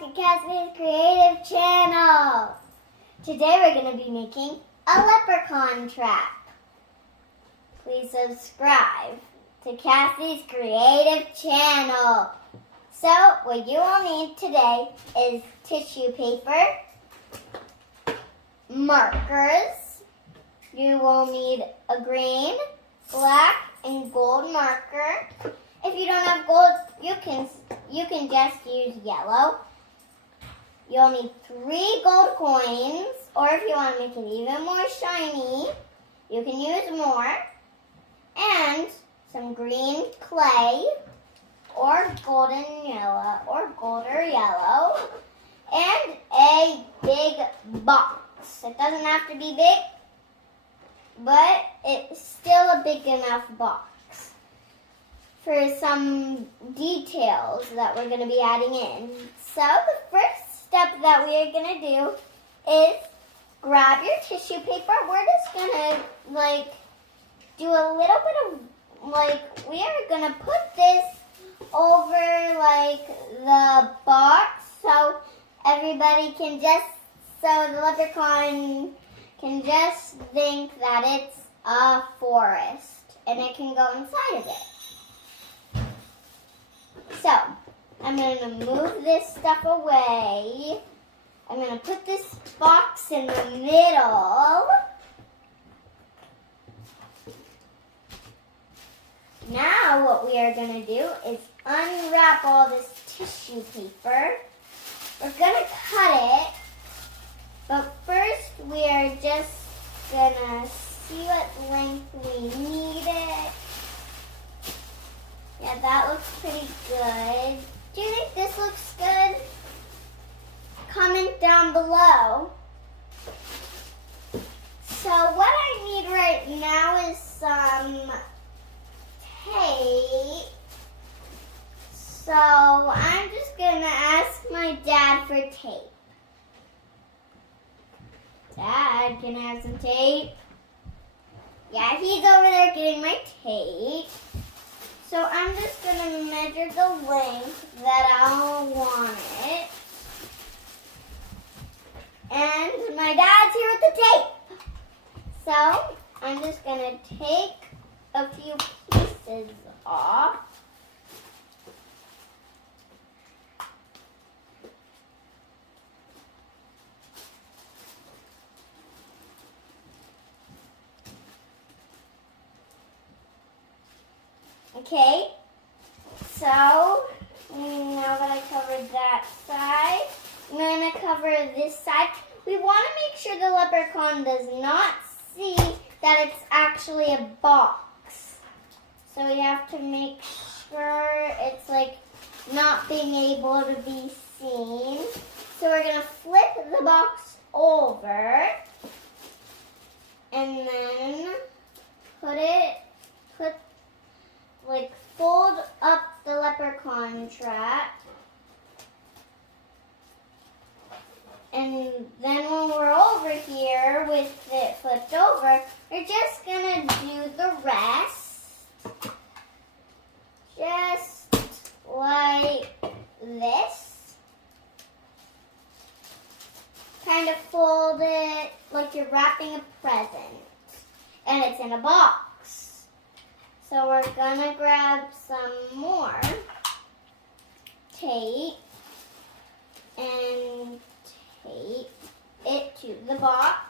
back to Cassidy's Creative Channel. Today we're going to be making a leprechaun trap. Please subscribe to Cassidy's Creative Channel. So what you will need today is tissue paper, markers. You will need a green, black, and gold marker. If you don't have gold, you can just use yellow. You'll need 3 gold coins, or if you want to make it even more shiny, you can use more. And some green clay, or golden yellow, or gold or yellow, and a big box. It doesn't have to be big, but it's still a big enough box for some details that we're going to be adding in. So the first step that we are going to do is grab your tissue paper. We're just going to do a little bit of we are going to put this over the box so everybody can so the leprechaun can just think that it's a forest and it can go inside of it. So, I'm going to move this stuff away. I'm going to put this box in the middle. Now what we are going to do is unwrap all this tissue paper. We're going to cut it, but first we are just going to see what length we need it. Yeah, that looks pretty good. Do you think this looks good? Comment down below. So what I need right now is some tape. So I'm just going to ask my dad for tape. Dad, can I have some tape? Yeah, he's over there getting my tape. So I'm just going to measure the length that I want it. And my dad's here with the tape. So I'm just going to take a few pieces off. Okay, so now that I covered that side, I'm going to cover this side. We want to make sure the leprechaun does not see that it's actually a box. So we have to make sure it's not being able to be seen. So we're going to flip the box over and then fold up the leprechaun trap. And then when we're over here with it flipped over, we're just going to do the rest. Just like this. Kind of fold it like you're wrapping a present. And it's in a box. So we're going to grab some more tape and tape it to the box.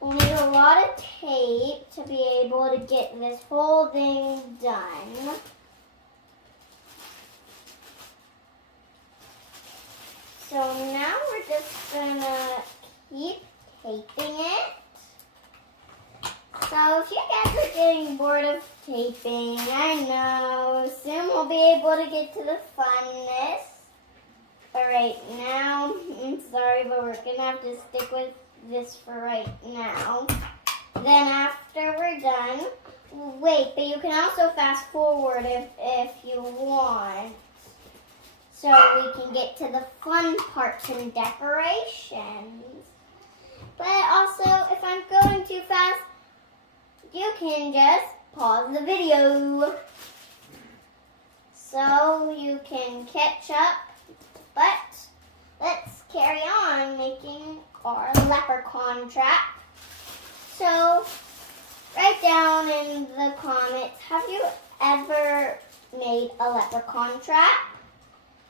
We'll need a lot of tape to be able to get this whole thing done. So now we're just going to keep taping it. So if you guys are getting bored of taping, I know, soon we'll be able to get to the funness. But right now, I'm sorry, but we're going to have to stick with this for right now. Then after we're done, wait, but you can also fast forward if you want. So we can get to the fun parts and decorations. But also, if I'm going too fast, you can just pause the video. so you can catch up. But let's carry on making our leprechaun trap. So write down in the comments, have you ever made a leprechaun trap?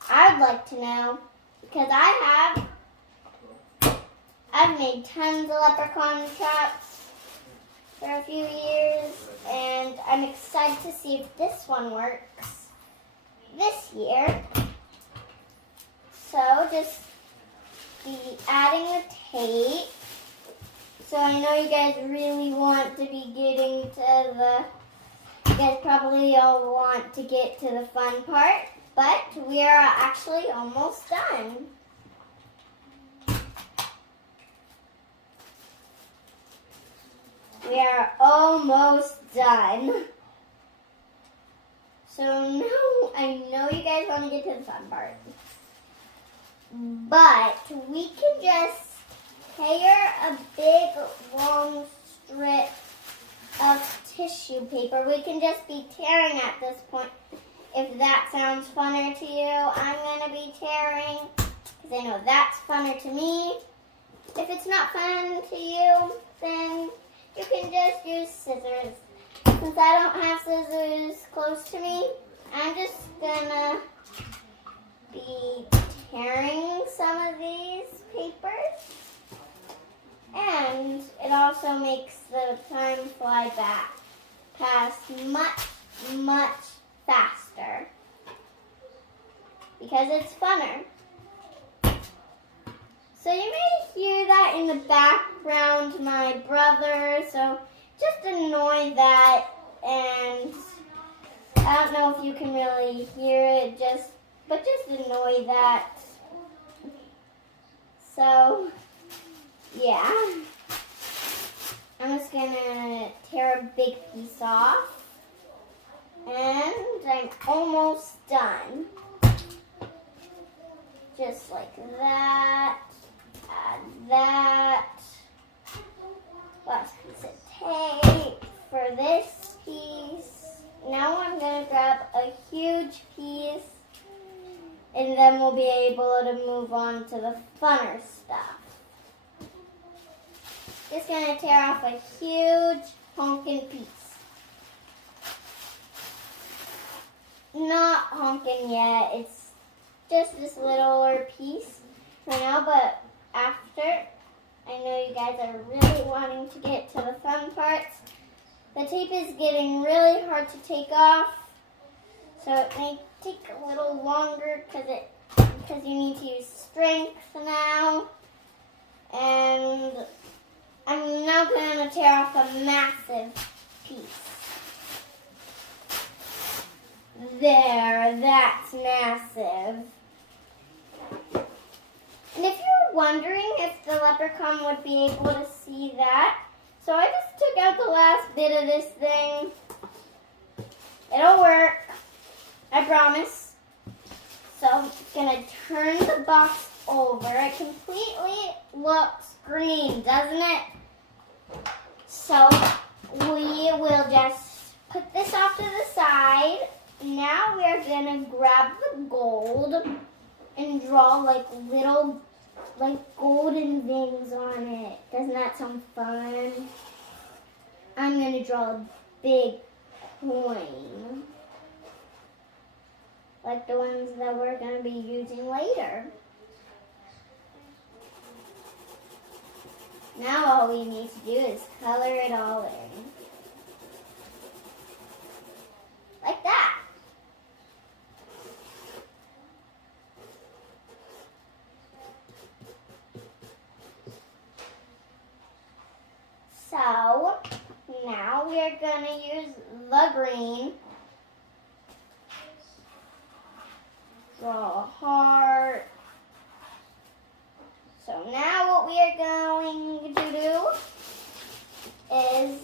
I'd like to know, because I have. I've made tons of leprechaun traps for a few years, and I'm excited to see if this one works this year. So just be adding the tape. So I know you guys really want to be getting to you guys probably all want to get to the fun part, but we are actually almost done. We are almost done. So now I know you guys want to get to the fun part. But we can just tear a big long strip of tissue paper. We can just be tearing at this point. If that sounds funner to you, I'm going to be tearing because I know that's funner to me. If it's not fun to you, then you can just use scissors. Since I don't have scissors close to me, I'm just gonna be tearing some of these papers. And it also makes the time fly past much faster. Because it's funner. So you may hear that in the background, my brother, so just ignore that, and I don't know if you can really hear it, but just ignore that. So, yeah. I'm just gonna tear a big piece off, and I'm almost done. Just like that. Add that. Last piece of tape for this piece. Now I'm going to grab a huge piece, and then we'll be able to move on to the funner stuff. Just going to tear off a huge honkin' piece. Not honkin' yet, it's just this littler piece for now, but after, I know you guys are really wanting to get to the fun parts. The tape is getting really hard to take off, so it may take a little longer because you need to use strength now. And I'm now going to tear off a massive piece. There, that's massive. And if you're wondering if the leprechaun would be able to see that, so I just took out the last bit of this thing. It'll work, I promise. So I'm going to turn the box over. It completely looks green, doesn't it? So we will just put this off to the side. Now we are going to grab the gold and draw like little golden things on it. Doesn't that sound fun? I'm going to draw a big coin. Like the ones that we're going to be using later. Now all we need to do is color it all in. Like that. So, now we are going to use the green. Draw a heart. So now what we are going to do is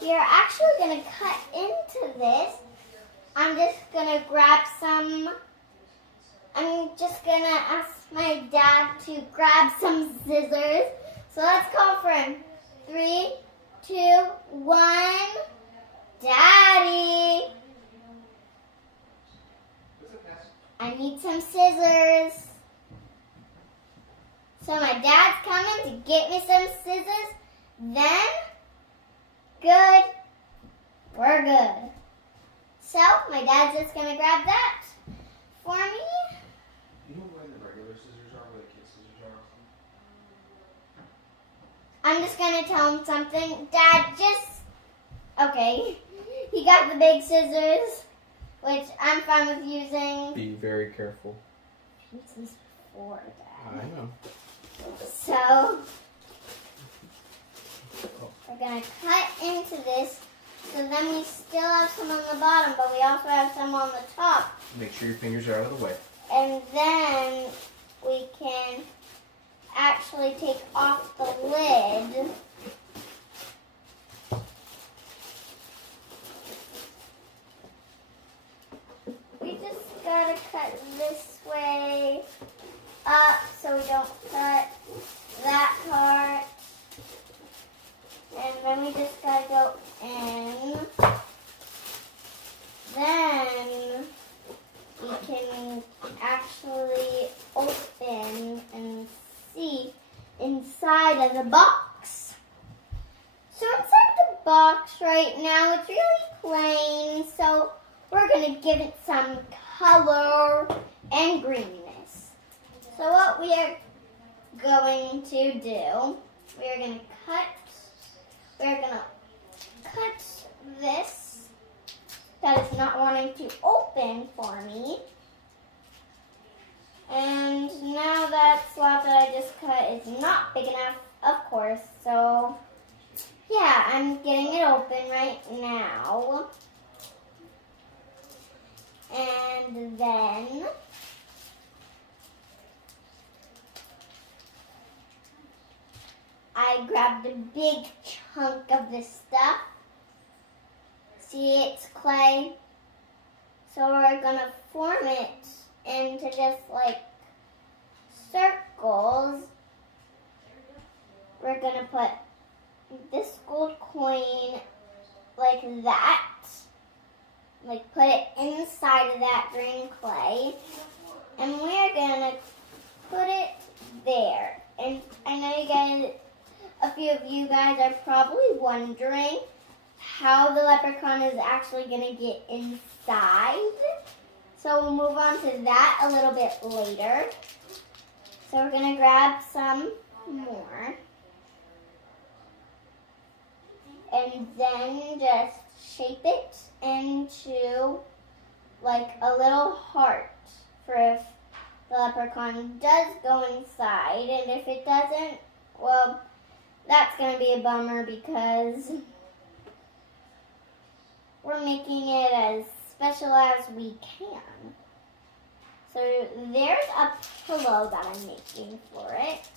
we are actually going to cut into this. I'm just going to grab some, I'm just going to ask my dad to grab some scissors. So let's call for him. 3, 2, 1, Daddy. I need some scissors. So my dad's coming to get me some scissors. Then, good. We're good. So my dad's just gonna grab that for me. You know where the regular scissors are, where the kid scissors are? I'm just gonna tell him something. Dad, okay. He got the big scissors, which I'm fine with using. Be very careful. This is for Dad. I know. So, we're gonna cut into this. So then we still have some on the bottom, but we also have some on the top. Make sure your fingers are out of the way. And then we can actually take off the lid. We just gotta cut this way up so we don't cut that part. And then we just gotta go in. Then we can actually open and see inside of the box. So inside the box right now, it's really plain. So we're going to give it some color and greenness. So what we are going to do, we're going to cut this that is not wanting to open for me. And now that slot that I just cut is not big enough, of course. So yeah, I'm getting it open right now. And then I grabbed a big chunk of this stuff. See, it's clay. So we're gonna form it into just like circles. We're gonna put this gold coin like that. Like put it inside of that green clay. And we're gonna put it there. And I know you guys, a few of you guys are probably wondering how the leprechaun is actually going to get inside. So we'll move on to that a little bit later. So we're going to grab some more. And then just shape it into like a little heart for if the leprechaun does go inside. And if it doesn't, well, that's going to be a bummer because we're making it as special as we can. So there's a pillow that I'm making for it.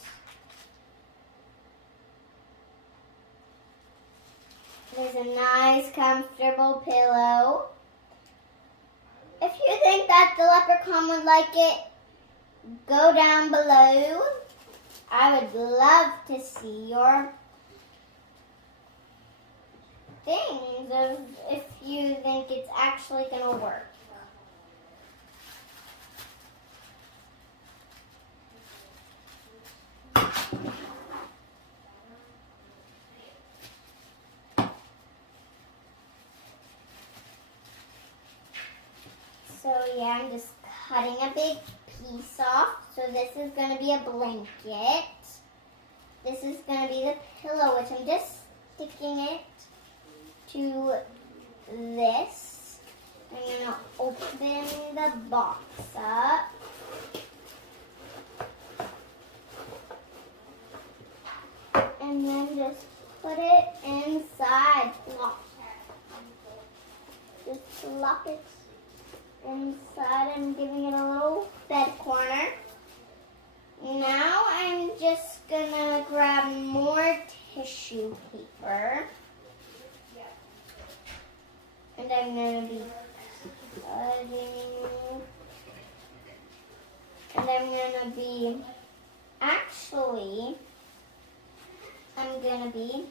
There's a nice comfortable pillow. If you think that the leprechaun would like it, go down below. I would love to see your things if you think it's actually going to work. So yeah, I'm just cutting a big piece off. So this is going to be a blanket. This is going to be the pillow, which I'm just sticking it to this. I'm going to open the box up. And then just put it inside. Just flop it inside. I'm giving it a little bed corner. Now I'm just gonna grab more tissue paper. And I'm gonna be cutting. And I'm gonna be, actually, I'm gonna be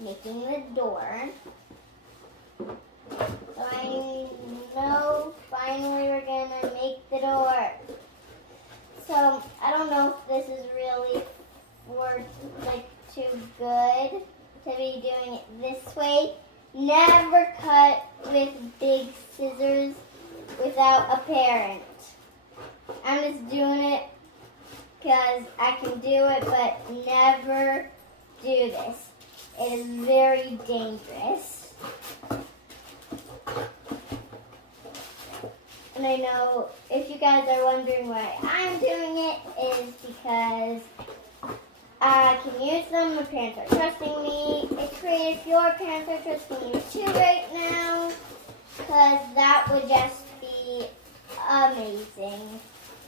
making the door. So I know finally we're gonna make the door. So I don't know if this is really too good to be doing it this way. Never cut with big scissors without a parent. I'm just doing it because I can do it, but never do this. It is very dangerous. And I know if you guys are wondering why I'm doing it is because I can use them. My parents are trusting me. It's great if your parents are trusting you too right now, because that would just be amazing.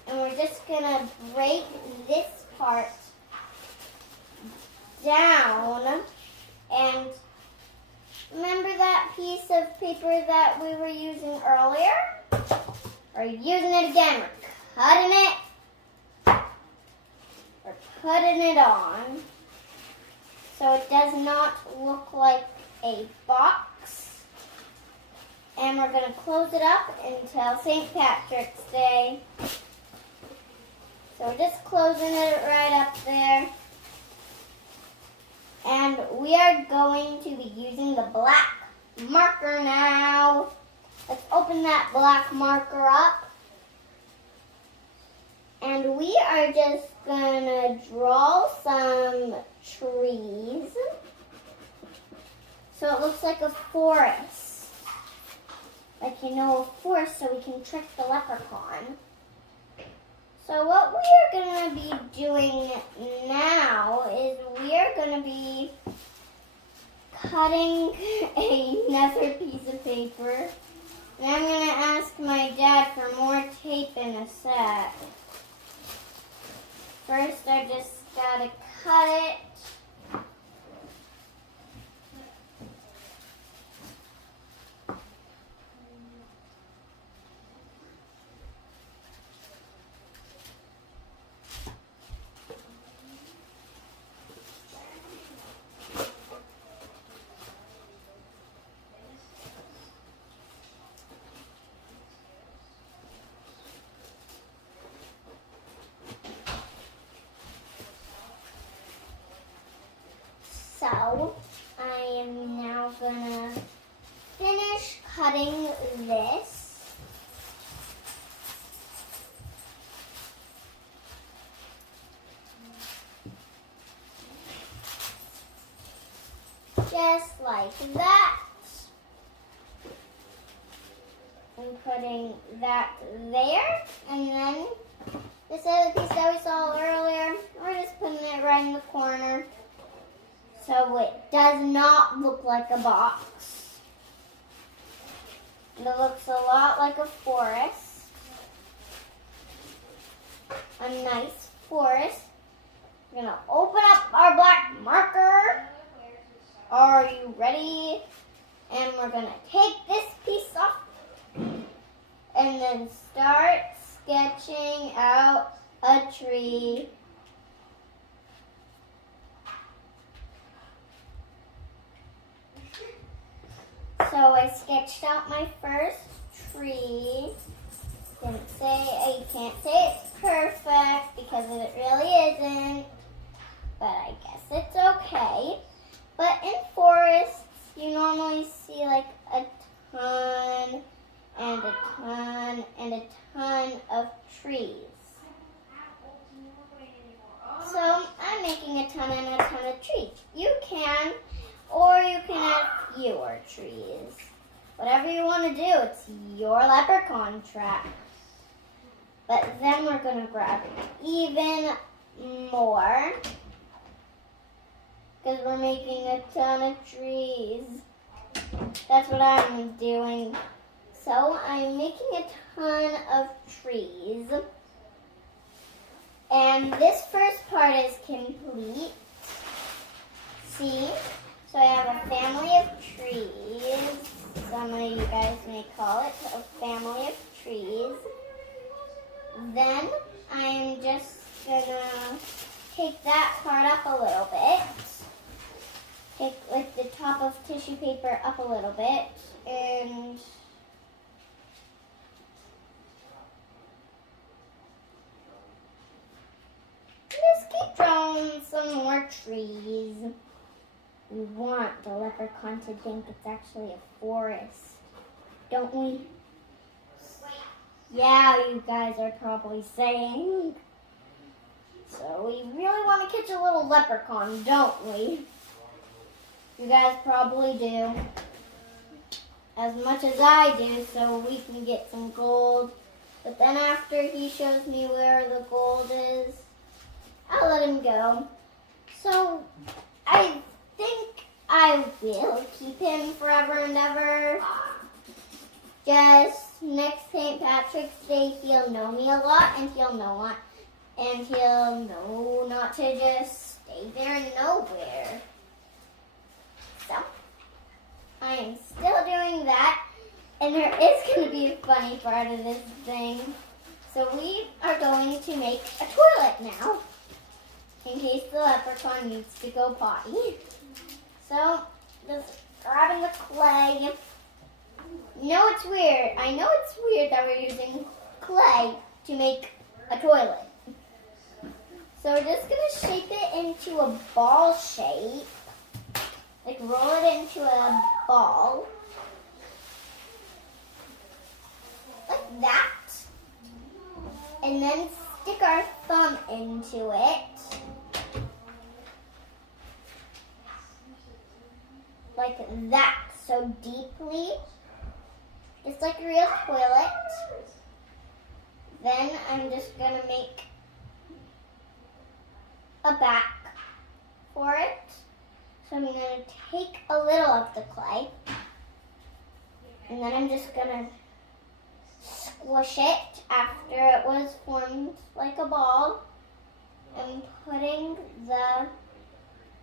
And we're just gonna break this part down. And remember that piece of paper that we were using earlier? We're using it again. We're cutting it. We're putting it on so it does not look like a box. And we're going to close it up until St. Patrick's Day. So we're just closing it right up there. And we are going to be using the black marker now. Let's open that black marker up. And we are just going to draw some trees. So it looks like a forest. Like, you know, a forest so we can trick the leprechaun. So what we are going to be doing now is we are going to be cutting another piece of paper. And I'm going to ask my dad for more tape in a sec. First, I just got to cut it. So, I am now going to finish cutting this. Just like that. I'm putting that there. And then this other piece that we saw earlier, we're just putting it right in the corner. So it does not look like a box. And it looks a lot like a forest. A nice forest. We're going to open up our black marker. Are you ready? And we're going to take this piece off and then start sketching out a tree. So I sketched out my first tree. You can't say it's perfect because it really isn't, but I guess it's okay. But in forests, you normally see like a ton and a ton and a ton of trees. So I'm making a ton and a ton of trees. You can, or you can have fewer trees. Whatever you want to do, it's your leprechaun trap. But then we're going to grab even more because we're making a ton of trees. That's what I'm doing. So I'm making a ton of trees. And this first part is complete. See? So I have a family of trees. Some of you guys may call it a family of trees. Then I'm just going to take that part up a little bit. take like the top of tissue paper up a little bit and just keep drawing some more trees. We want the leprechaun to think it's actually a forest, don't we? Yeah, you guys are probably saying. So we really want to catch a little leprechaun, don't we? You guys probably do. As much as I do, so we can get some gold. But then after he shows me where the gold is, I'll let him go. So I think I will keep him forever and ever. Just next St. Patrick's Day, he'll know me a lot, and he'll know not to just stay there nowhere. So I am still doing that, and there is going to be a funny part of this thing. So we are going to make a toilet now, in case the leprechaun needs to go potty. So just grabbing the clay. You know it's weird. I know it's weird that we're using clay to make a toilet. So we're just going to shape it into a ball shape. Like roll it into a ball. Like that. And then stick our thumb into it. Like that. So deeply. Just like a real toilet. Then I'm just going to make a back for it. So I'm going to take a little of the clay. And then I'm just going to squish it after it was formed like a ball. And putting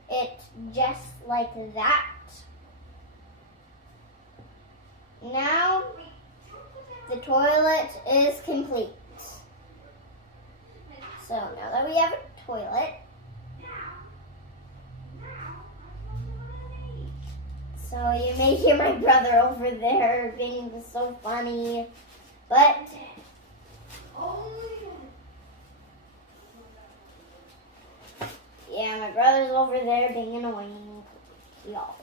it just like that. Now the toilet is complete. So now that we have a toilet, so you may hear my brother over there being so funny, but yeah, my brother's over there being annoying, y'all.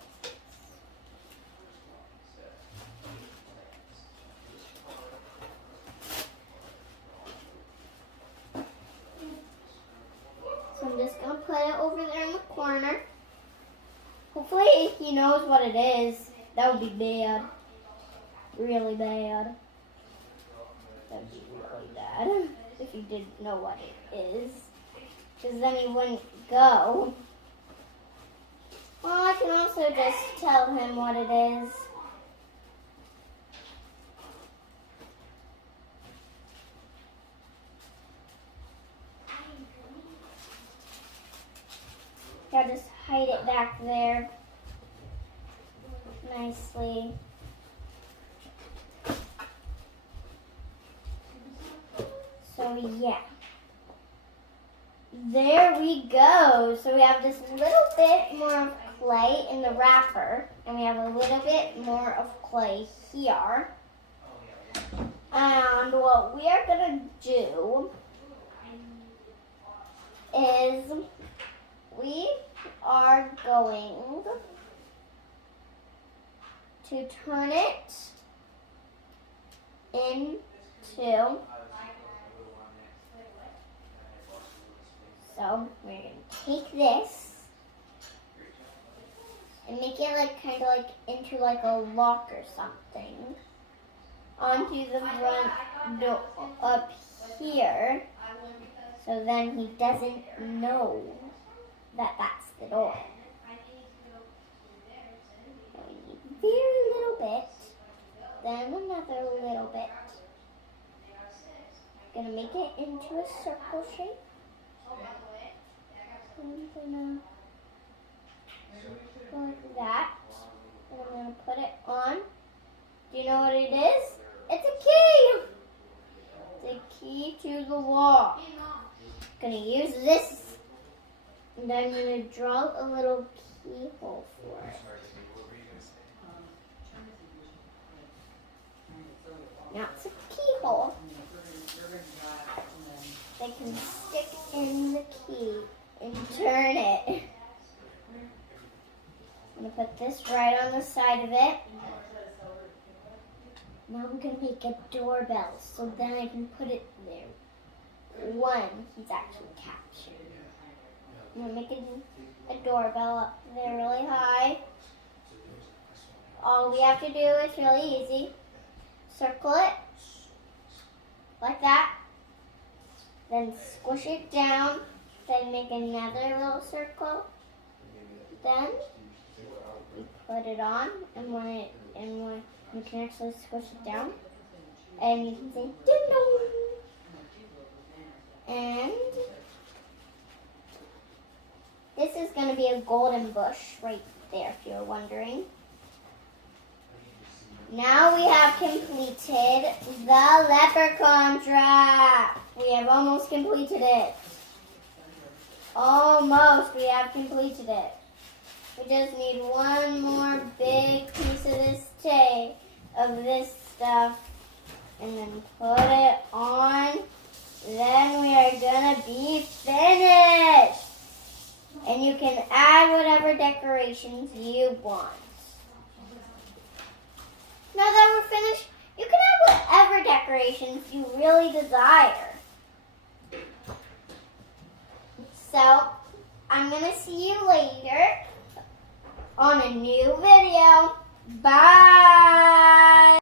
So I'm just going to put it over there in the corner. Hopefully he knows what it is. That would be bad. Really bad. That would be really bad if he didn't know what it is. Because then he wouldn't go. Well, I can also just tell him what it is. I'll just hide it back there nicely. So yeah, there we go. So we have this little bit more of clay in the wrapper, and we have a little bit more of clay here. And what we are gonna do is we are going to turn it into, so we're going to take this and make it like kind of like into like a lock or something onto the front door up here, so then he doesn't know that that's the door. So we need very little bit, then another little bit. Gonna make it into a circle shape. I'm gonna go like that. And I'm gonna put it on. Do you know what it is? It's a key! It's a key to the lock. Gonna use this. And I'm going to draw a little keyhole for it. Now it's a keyhole. They can stick in the key and turn it. I'm going to put this right on the side of it. Now I'm going to make a doorbell so then I can put it there when he's actually captured. I'm going to make a doorbell up there really high. All we have to do is really easy. Circle it like that. Then squish it down. Then make another little circle. Then we put it on, and when you can actually squish it down, and you can say ding dong. And this is going to be a golden bush right there, if you're wondering. Now we have completed the leprechaun trap. We have almost completed it. Almost, we have completed it. We just need one more big piece of this stuff, and then put it on. Then we are gonna be finished. And you can add whatever decorations you want. Now that we're finished, you can add whatever decorations you really desire. So, I'm going to see you later on a new video. Bye!